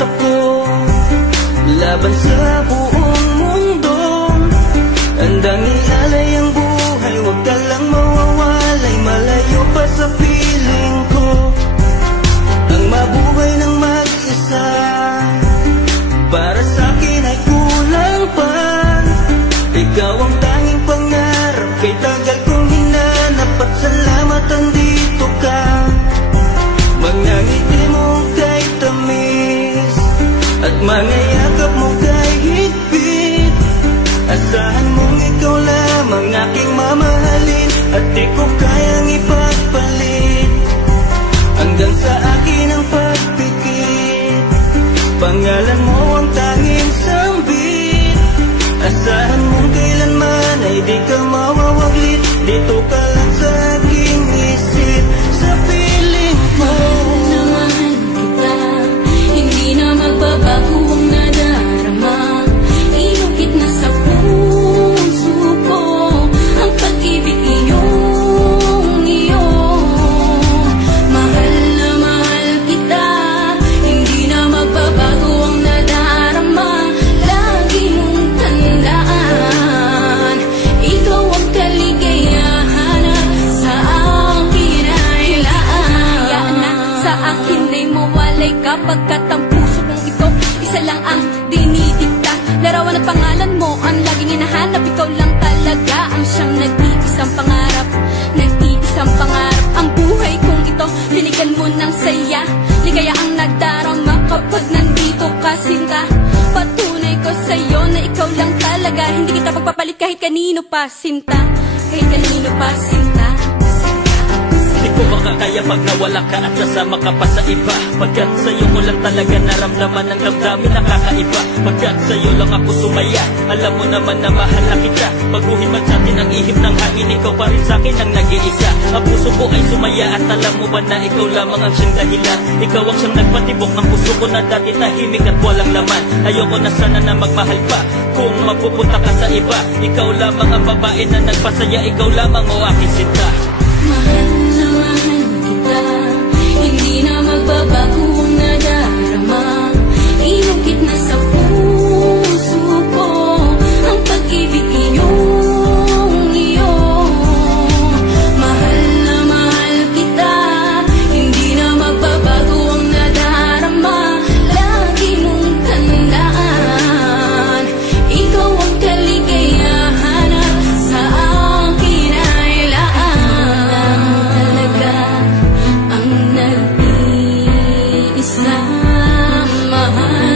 ako laban sa buong mundo. Handang ialay ang buhay, huwag ka lang mawawalay, malayo pa sa piling ko. Ang mabuhay ng mag-isa para sa'kin ay kulang pa. Ikaw ang tanging pangarap, kay tagal kong hinanap, at salamat andito ka. Mga ngiti mo kay tamis, at mga yakap mo kay higpit. Asahan mong ikaw lamang aking mamahalin, at di ko kayang ipagpalit. Hanggang sa akin ang pagpikit, pangalan mo ang tanging sambit. Asahan mong kailanman ay di ka mawawaglit, dito ka lang sa aking isip, sa piling mo. Mahal kita, hindi na magbabago ang nadarama. Inukit na sa puso ko ang pag-ibig iyong iyo. Mahal na mahal kita, hindi na magbabago ang nadarama. Lagi mong tandaan, ikaw ang kaligayahan sa akin ay laan. Sa akin ay mawalay kapagkat ang puso kong ito isa lang ang dinidikta. Larawan at pangalan mo ang laging hinahanap, ikaw lang talaga ang siyang nag-iisang pangarap. Nag-iisang pangarap ang buhay kong ito, binigyan mo ng saya. Ligaya ang nagdarama kapag nandito ka, sinta. Patunay ko sa'yo na ikaw lang talaga, hindi kita pagpapalit kahit kanino pa, sinta. Kahit kanino pa, sinta. Di ko makakaya pag nawala ka at kasama ka pa sa iba. Pagkat sa'yo ko lang talaga naramdaman ang damdamin nakakaiba. Pagkat sa'yo lang ako sumaya, alam mo naman na mahal na kita. Baguhin man sa'tin ang ihip ng hangin, ikaw pa rin sa'kin ang nag-iisa. Ang puso ko ay sumaya at alam mo ba na ikaw lamang ang siyang dahilan. Ikaw ang siyang nagpatibok ng puso ko na dati tahimik at walang laman. Ayoko na sana na magmahal pa kung mapupunta ka sa iba. Ikaw lamang ang babae na nagpasaya, ikaw lamang o aking sinta. Mahal na mahal kita, hindi na magbabago ang nadarama. Inukit na sa puso ko ang pag-ibig iyong iyo. Mahal na mahal kita, hindi na magbabago ang nadarama. Lagi mong tandaan, ikaw ang kaligayahan sa akin ay laan. Talaga ang nag-iisang mahal.